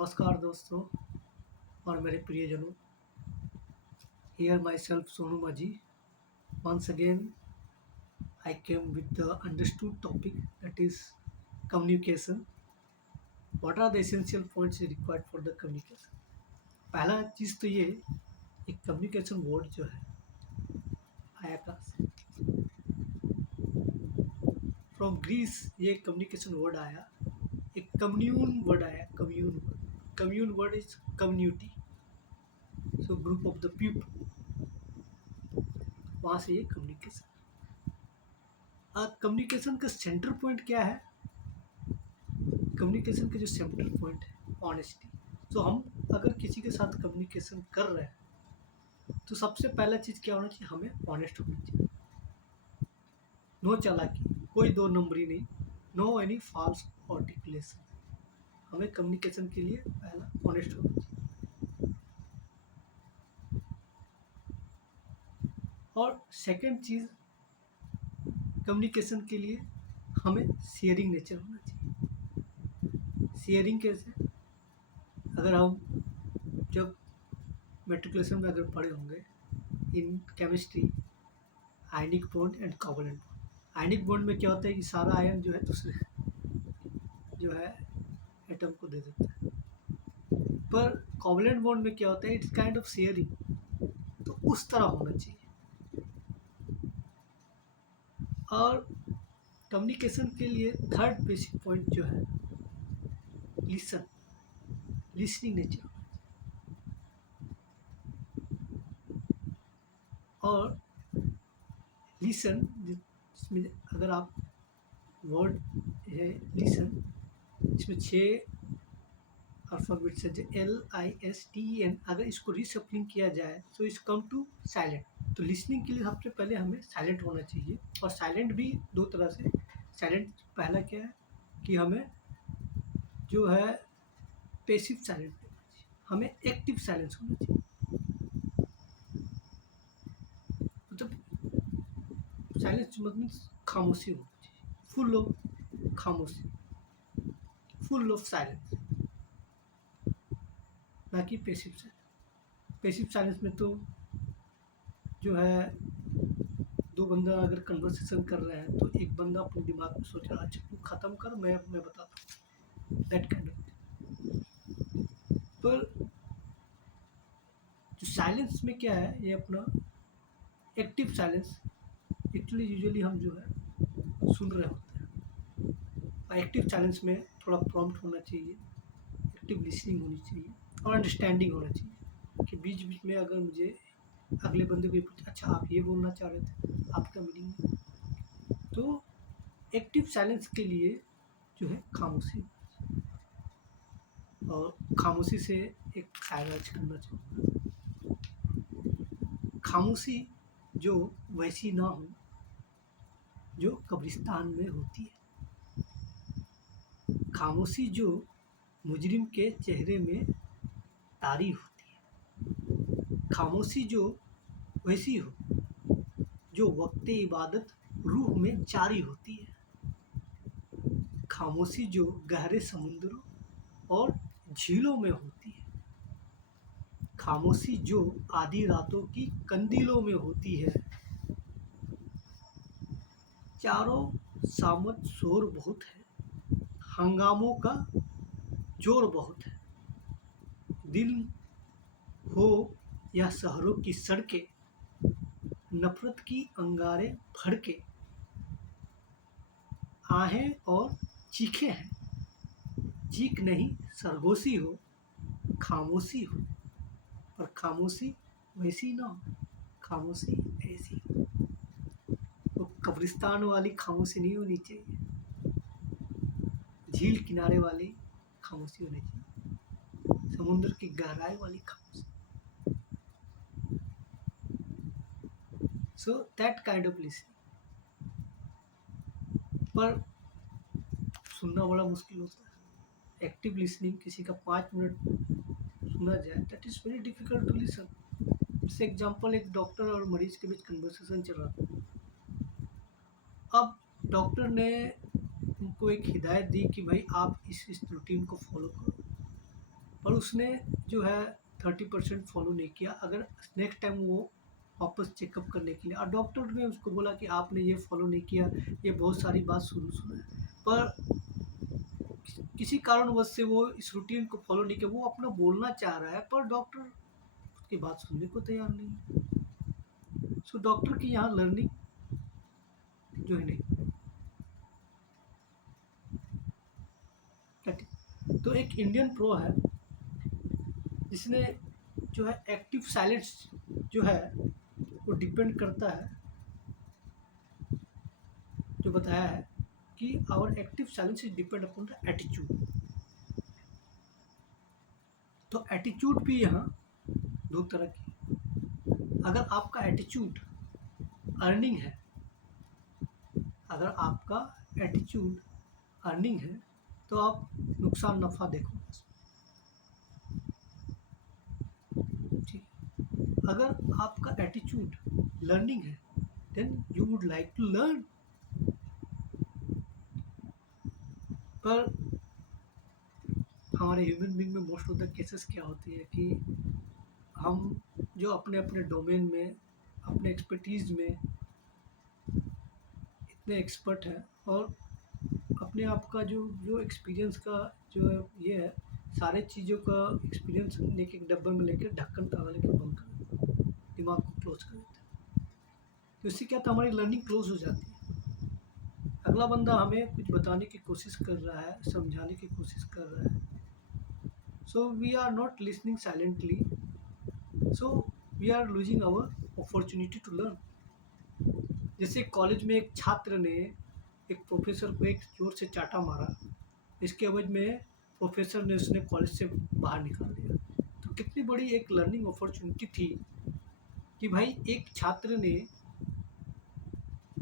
नमस्कार दोस्तों और मेरे प्रियजनों। हियर माई सेल्फ सोनू माझी। Once again, I came with the understood topic, that is communication. What are the essential points required for the communication? पहला चीज़ तो ये एक कम्युनिकेशन वर्ड जो है आया कहाँ से? फ्रॉम ग्रीस ये कम्युनिकेशन वर्ड आया। एक कम्यून वर्ड आया। Commune word is community, so group of the people, वहाँ से ये कम्युनिकेशन। कम्युनिकेशन का सेंटर पॉइंट क्या है? कम्युनिकेशन का जो सेंटर पॉइंट है ऑनेस्टी। तो हम अगर किसी के साथ कम्युनिकेशन कर रहे हैं तो सबसे पहला चीज़ क्या होना चाहिए? हमें ऑनेस्ट होना चाहिए। नो चालाकी, कोई दो नंबरी नहीं, नो एनी फॉल्स आर्टिकुलेशन। हमें कम्युनिकेशन के लिए पहला ऑनेस्ट होना चाहिए। और सेकंड चीज़, कम्युनिकेशन के लिए हमें शेयरिंग नेचर होना चाहिए। शेयरिंग कैसे? अगर हम जब मेट्रिकुलेशन में अगर पढ़े होंगे in chemistry, ionic bond and covalent bond. Ionic bond में क्या होता है कि सारा आयन जो है दूसरे जो है एटम को दे देता है, पर कोवलेंट बॉन्ड में क्या होता है? It's kind of sharing. तो उस तरह होना चाहिए। और कम्युनिकेशन के लिए थर्ड बेसिक पॉइंट जो है लिसनिंग नेचर। और लिसन, जिसमें अगर आप वर्ड है लिसन, इसमें 6 अल्फ़ाबेट्स है, जो LISTEN। अगर इसको रीसफलिंग किया जाए तो इस कम टू साइलेंट। तो लिसनिंग के लिए सबसे पहले हमें साइलेंट होना चाहिए। और साइलेंट भी दो तरह से। साइलेंट पहला क्या है कि हमें जो है पैसिव साइलेंट होना चाहिए, हमें एक्टिव साइलेंस होना चाहिए। मतलब साइलेंस मतलब खामोशी होनी चाहिए, फुल ऑफ खामोशी, फुल ऑफ साइलेंस, ना कि पैसिव साइलेंस। पैसिव साइलेंस में तो जो है दो बंदा अगर कन्वर्सेशन कर रहे हैं तो एक बंदा अपने दिमाग में सोच रहा है, अच्छा तू ख़त्म कर, मैं बताता हूँ, दैट काइंड ऑफ। पर जो साइलेंस में क्या है, ये अपना एक्टिव साइलेंस एक्चुअली यूजुअली हम जो है सुन रहे होते हैं। और एक्टिव साइलेंस में थोड़ा प्रॉम्प्ट होना चाहिए, एक्टिव लिसनिंग होनी चाहिए और अंडरस्टैंडिंग होना चाहिए कि बीच बीच में अगर मुझे अगले बंदे को ये पूछे, अच्छा आप ये बोलना चाह रहे थे, आपका मीनिंग है। तो एक्टिव साइलेंस के लिए जो है खामोशी, और खामोशी से एक ख्याल अर्ज करना चाहूँगा। खामोशी जो वैसी ना हो जो कब्रिस्तान में होती है, खामोशी जो मुजरिम के चेहरे में तारी होती है, खामोशी जो वैसी हो जो वक्ते इबादत रूह में जारी होती है, खामोशी जो गहरे समुद्रों और झीलों में होती है, खामोशी जो आधी रातों की कंदीलों में होती है। चारों सामत शोर बहुत है, हंगामों का जोर बहुत है, दिल हो या शहरों की सड़कें, नफरत की अंगारे भड़के, आहें और चीखें हैं, चीख नहीं सरगोशी हो, खामोशी हो, पर खामोशी वैसी ना हो, खामोशी ऐसी हो। तो कब्रिस्तान वाली खामोशी नहीं होनी चाहिए, झील किनारे वाली खामोशी होनी चाहिए, समुद्र की गहराई वाली खामोशी। So that kind of listening. पर सुनना बड़ा मुश्किल होता है। एक्टिव लिसनिंग, किसी का 5 मिनट सुना जाए, that is very difficult to listen. जैसे एग्जांपल, एक डॉक्टर और मरीज के बीच कन्वर्सेशन चल रहा था। अब डॉक्टर ने उनको एक हिदायत दी कि भाई आप इस रूटीन को फॉलो करो। पर उसने जो है 30% फॉलो नहीं किया। अगर नेक्स्ट टाइम वो वापस चेकअप करने के लिए, और डॉक्टर ने उसको बोला कि आपने ये फॉलो नहीं किया, ये बहुत सारी बात सुना है, पर किसी कारणवश से वो इस रूटीन को फॉलो नहीं किया। वो अपना बोलना चाह रहा है पर डॉक्टर उसकी बात सुनने को तैयार नहीं है। सो डॉक्टर की यहाँ लर्निंग जो है नहीं। तो एक इंडियन प्रो है जिसने जो है एक्टिव साइलेंस जो है वो डिपेंड करता है, जो बताया है कि our active silence is depend upon the attitude. तो एटीट्यूड भी यहाँ दो तरह की। अगर आपका एटीट्यूड अर्निंग है, अगर आपका एटीट्यूड अर्निंग है तो आप नुकसान नफ़ा देखो। ठीक, अगर आपका एटीट्यूड लर्निंग है then you would like to learn. पर हमारे ह्यूमन बीइंग में मोस्ट ऑफ द केसेस क्या होती है कि हम जो अपने अपने डोमेन में, अपने एक्सपर्टीज़ में इतने एक्सपर्ट हैं, और अपने आप का जो जो एक्सपीरियंस का जो है ये है, सारे चीज़ों का एक्सपीरियंस लेके एक डब्बे में लेकर ढक्कन ताला लेकर बंद कर देते हैं, दिमाग को क्लोज कर देते हैं। तो इससे क्या था, हमारी लर्निंग क्लोज हो जाती है। अगला बंदा हमें कुछ बताने की कोशिश कर रहा है, समझाने की कोशिश कर रहा है, so we are not listening silently, so we are losing our opportunity to learn. जैसे कॉलेज में एक छात्र ने एक प्रोफेसर को एक जोर से चाटा मारा, इसके एवज में प्रोफेसर ने उसने कॉलेज से बाहर निकाल दिया। तो कितनी बड़ी एक लर्निंग अपॉर्चुनिटी थी कि भाई एक छात्र ने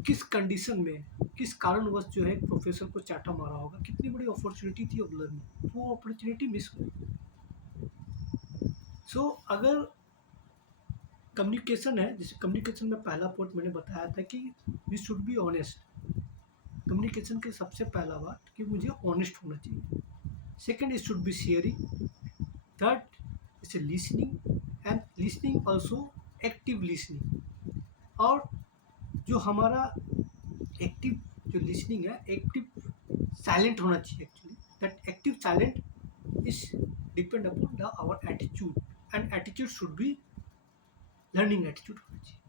किस कंडीशन में, किस कारणवश जो है प्रोफेसर को चाटा मारा होगा, कितनी बड़ी अपॉर्चुनिटी थी ऑफ लर्निंग, वो अपॉर्चुनिटी मिस हुई। सो अगर कम्युनिकेशन है, जैसे कम्युनिकेशन में पहला पॉइंट मैंने बताया था कि we should be honest. Communication के सबसे पहला बात कि मुझे ऑनेस्ट होना चाहिए। Second, it should be sharing. Third is listening, and listening also active listening. और जो हमारा एक्टिव जो लिसनिंग है, एक्टिव साइलेंट होना चाहिए actually. That active silent is depend upon the our attitude, and attitude should be learning attitude होना चाहिए,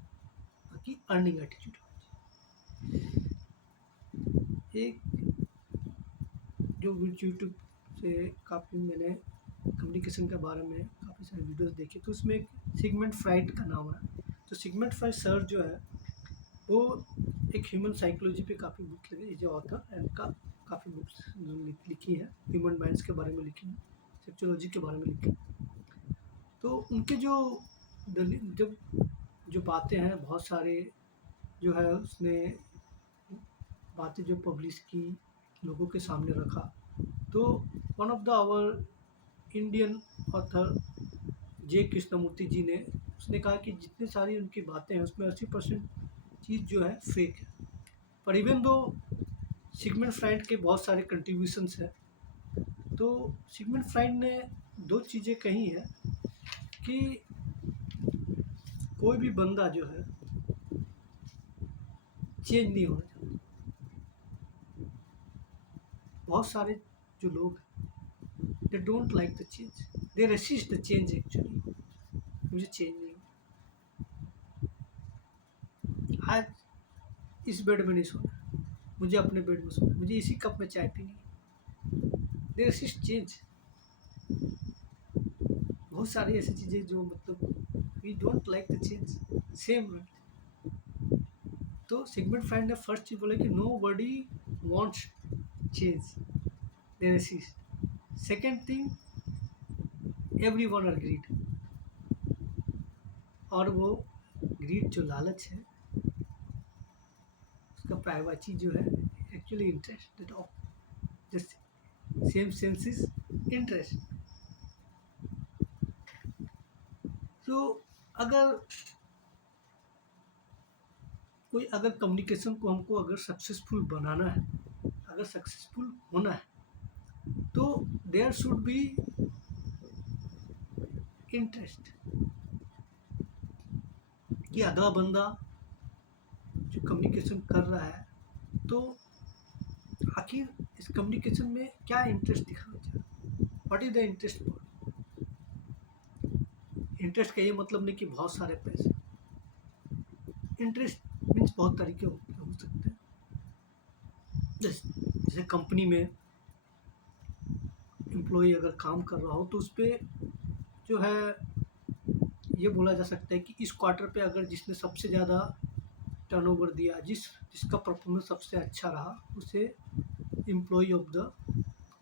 बाकी अर्निंग एटीट्यूड होना चाहिए। एक जो यूट्यूब से काफ़ी मैंने कम्युनिकेशन के बारे में काफ़ी सारे वीडियोस देखे, तो उसमें एक सिगमंड फ्राइड का नाम है। तो सिगमंड फ्राइड सर जो है वो एक ह्यूमन साइकोलॉजी पे काफ़ी बुक लगे, इज ऑथर, एंड काफ़ी बुक्स लिखी है, ह्यूमन माइंड्स के बारे में लिखी है, सेक्सोलॉजी के बारे में लिखी है। तो उनके जो जब जो बातें हैं, बहुत सारे जो है उसने बातें जो पब्लिश की, लोगों के सामने रखा। तो one of the our Indian author J Krishnamurti ji ने उसने कहा कि जितनी सारी उनकी बातें हैं उसमें 80% चीज़ जो है फेक है। पर इवन दो सिगमंड फ्राइड के बहुत सारे कंट्रीब्यूशंस हैं, तो सिगमंड फ्राइड ने दो चीज़ें कही हैं कि कोई भी बंदा जो है चेंज नहीं होना चाहता। बहुत सारे जो लोग हैं they don't like the change, they resist the change actually. मुझे चेंज नहीं होना, आज इस बेड में नहीं सोना, मुझे अपने बेड में सोना, मुझे इसी कप में चाय पीनी है। They resist change. बहुत सारी ऐसी चीज़ें जो मतलब we don't like the change, same. तो सिगमंड फ्राइड ने फर्स्ट चीज़ बोला कि nobody wants change, they resist. Second thing, every one are greed. और वो ग्रीड जो लालच है, उसका प्राइवेसी जो है actually interest of just same senses interest. तो अगर कोई अगर कम्युनिकेशन को हमको अगर सक्सेसफुल बनाना है, अगर सक्सेसफुल होना है, तो देयर शुड बी इंटरेस्ट, कि अगला बंदा जो कम्युनिकेशन कर रहा है तो आखिर इस कम्युनिकेशन में क्या इंटरेस्ट दिखाना चाह रहा है, what is the interest for. Interest का ये मतलब नहीं कि बहुत सारे पैसे, इंटरेस्ट मीन्स बहुत तरीके हो सकते हैं। जैसे कंपनी में एम्प्लॉय अगर काम कर रहा हो तो उस पर जो है ये बोला जा सकता है कि इस क्वार्टर पे अगर जिसने सबसे ज़्यादा टर्नओवर दिया, जिसका परफॉर्मेंस सबसे अच्छा रहा, उसे एम्प्लॉय ऑफ द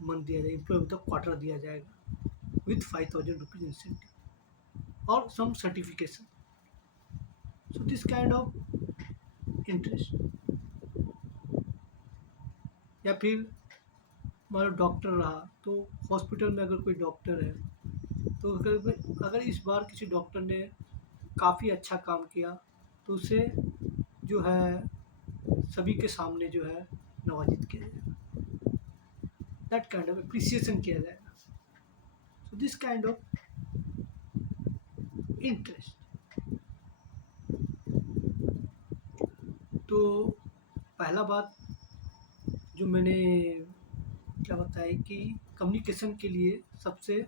मंथ दिया जाएगा, एम्प्लॉय ऑफ द क्वार्टर दिया जाएगा विथ 5,000 रुपीज इंसेंटिव और some certification. So this kind of interest. या फिर मान लो डॉक्टर रहा तो हॉस्पिटल में अगर कोई डॉक्टर है तो अगर इस बार किसी डॉक्टर ने काफ़ी अच्छा काम किया तो उसे जो है सभी के सामने जो है नवाजित किया जाएगा, दैट काइंड ऑफ अप्रिसिएशन किया जाएगा। सो दिस काइंड ऑफ इंटरेस्ट। तो पहला बात जो मैंने क्या बताया कि कम्युनिकेशन के लिए सबसे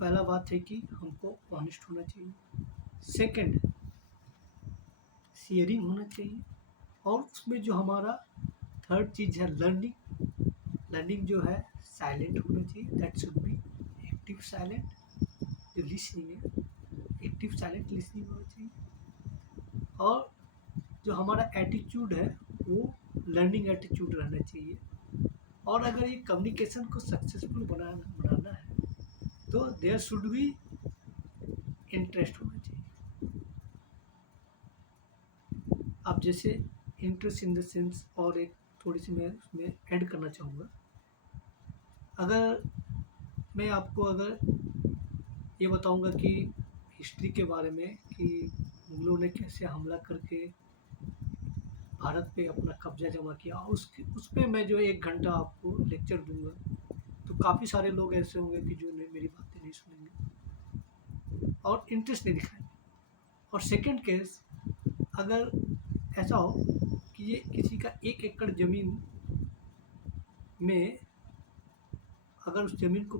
पहला बात है कि हमको ऑनेस्ट होना चाहिए। सेकंड, शेयरिंग होना चाहिए। और उसमें जो हमारा थर्ड चीज़ है लर्निंग। लर्निंग जो है साइलेंट होना चाहिए, that should be active silent. जो लिसनिंग है एक्टिव साइलेंट लिसनिंग होना चाहिए। और जो हमारा एटीट्यूड है वो लर्निंग एटीट्यूड रहना चाहिए। और अगर ये कम्युनिकेशन को सक्सेसफुल बनाना है तो देयर शुड बी इंटरेस्ट होना चाहिए। अब जैसे इंटरेस्ट इन द सेंस और एक थोड़ी सी मैं उसमें ऐड करना चाहूँगा। अगर मैं आपको अगर ये बताऊँगा कि हिस्ट्री के बारे में कि मुगलों ने कैसे हमला करके भारत पे अपना कब्जा जमा किया, उस पर मैं जो 1 घंटा आपको लेक्चर दूंगा तो काफ़ी सारे लोग ऐसे होंगे कि जो मेरी बातें नहीं सुनेंगे और इंटरेस्ट नहीं दिखाएंगे। और सेकंड केस, अगर ऐसा हो कि ये किसी का 1 एकड़ ज़मीन में अगर उस ज़मीन को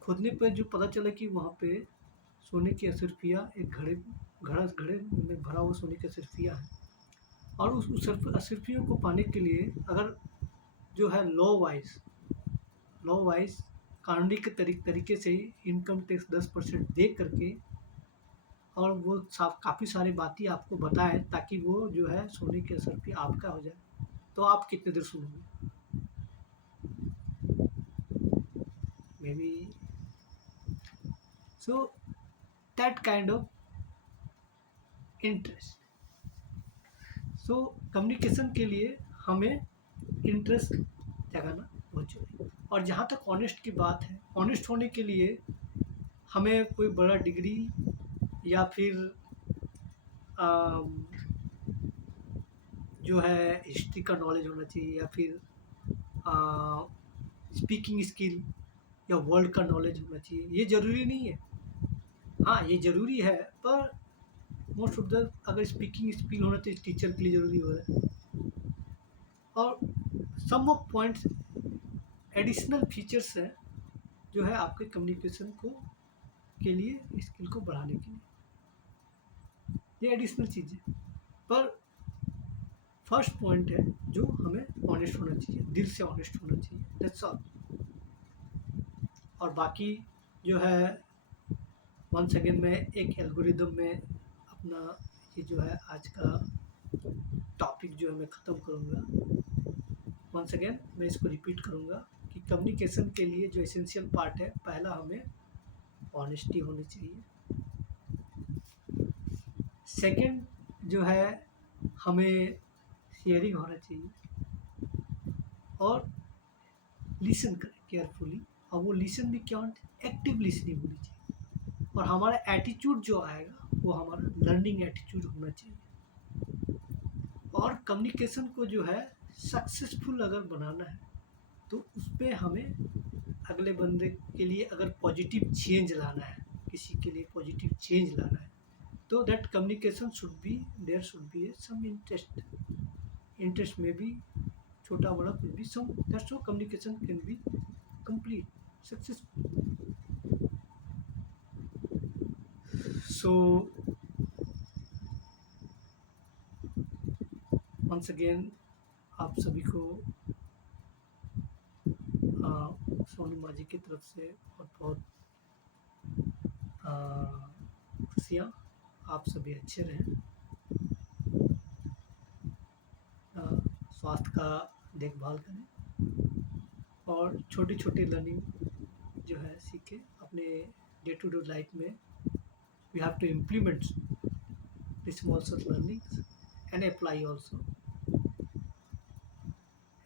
खोदने पर जो पता चला कि वहाँ पे सोने की असरफिया एक घड़े में भरा हुआ सोने की असरफिया है, और उस असरफियों को पाने के लिए अगर जो है लॉ वाइज कानूनी के तरीके से इनकम टैक्स 10% दे करके और वो काफ़ी सारी बातें आपको बताए ताकि वो जो है सोने की असरफिया आपका हो जाए, तो आप कितने देर सुनोगे? May be. So that kind of interest. So communication के लिए हमें इंटरेस्ट जगाना बहुत जरूरी है। और जहाँ तक ऑनेस्ट की बात है, ऑनेस्ट होने के लिए हमें कोई बड़ा डिग्री या फिर जो है हिस्ट्री का नॉलेज होना चाहिए या फिर स्पीकिंग स्किल या वर्ल्ड का नॉलेज होना चाहिए, ये ज़रूरी नहीं है। हाँ, ये ज़रूरी है, पर मोस्ट ऑफ द अगर स्पीकिंग स्किल होना तो टीचर के लिए ज़रूरी हो है। और सम ऑफ पॉइंट्स एडिशनल फीचर्स हैं जो है आपके कम्युनिकेशन को के लिए स्किल को बढ़ाने के लिए, ये एडिशनल चीज़ है। पर फर्स्ट पॉइंट है जो हमें ऑनेस्ट होना चाहिए, दिल से ऑनेस्ट होना चाहिए, दैट्स ऑल। और बाकी जो है वंस अगेन मैं एक एल्गोरिदम में अपना ये जो है आज का टॉपिक जो है मैं ख़त्म करूँगा। वंस अगेन मैं इसको रिपीट करूँगा कि कम्युनिकेशन के लिए जो एसेंशियल पार्ट है, पहला हमें ऑनेस्टी होनी चाहिए। सेकंड जो है हमें शेयरिंग होना चाहिए और लिसन करें केयरफुली। और वो लिसन भी क्या होना चाहिए? एक्टिव लिसनिंग होनी चाहिए। और हमारा एटीट्यूड जो आएगा वो हमारा लर्निंग एटीट्यूड होना चाहिए। और कम्युनिकेशन को जो है सक्सेसफुल अगर बनाना है तो उस पर हमें अगले बंदे के लिए अगर पॉजिटिव चेंज लाना है, किसी के लिए पॉजिटिव चेंज लाना है, तो that communication should be, there should be some interest, interest में भी छोटा बड़ा कुछ भी, some that's so communication can be complete successful. So once again आप सभी को सोनू मांझी की तरफ से बहुत बहुत खुशियाँ. आप सभी अच्छे रहें, स्वास्थ्य का देखभाल करें और छोटी छोटी लर्निंग जो है सीखें अपने डे टू डे लाइफ में. We have to implement the small such learnings and apply also.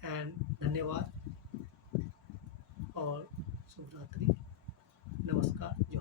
And धन्यवाद और शुभ रात्रि. नमस्कार. जय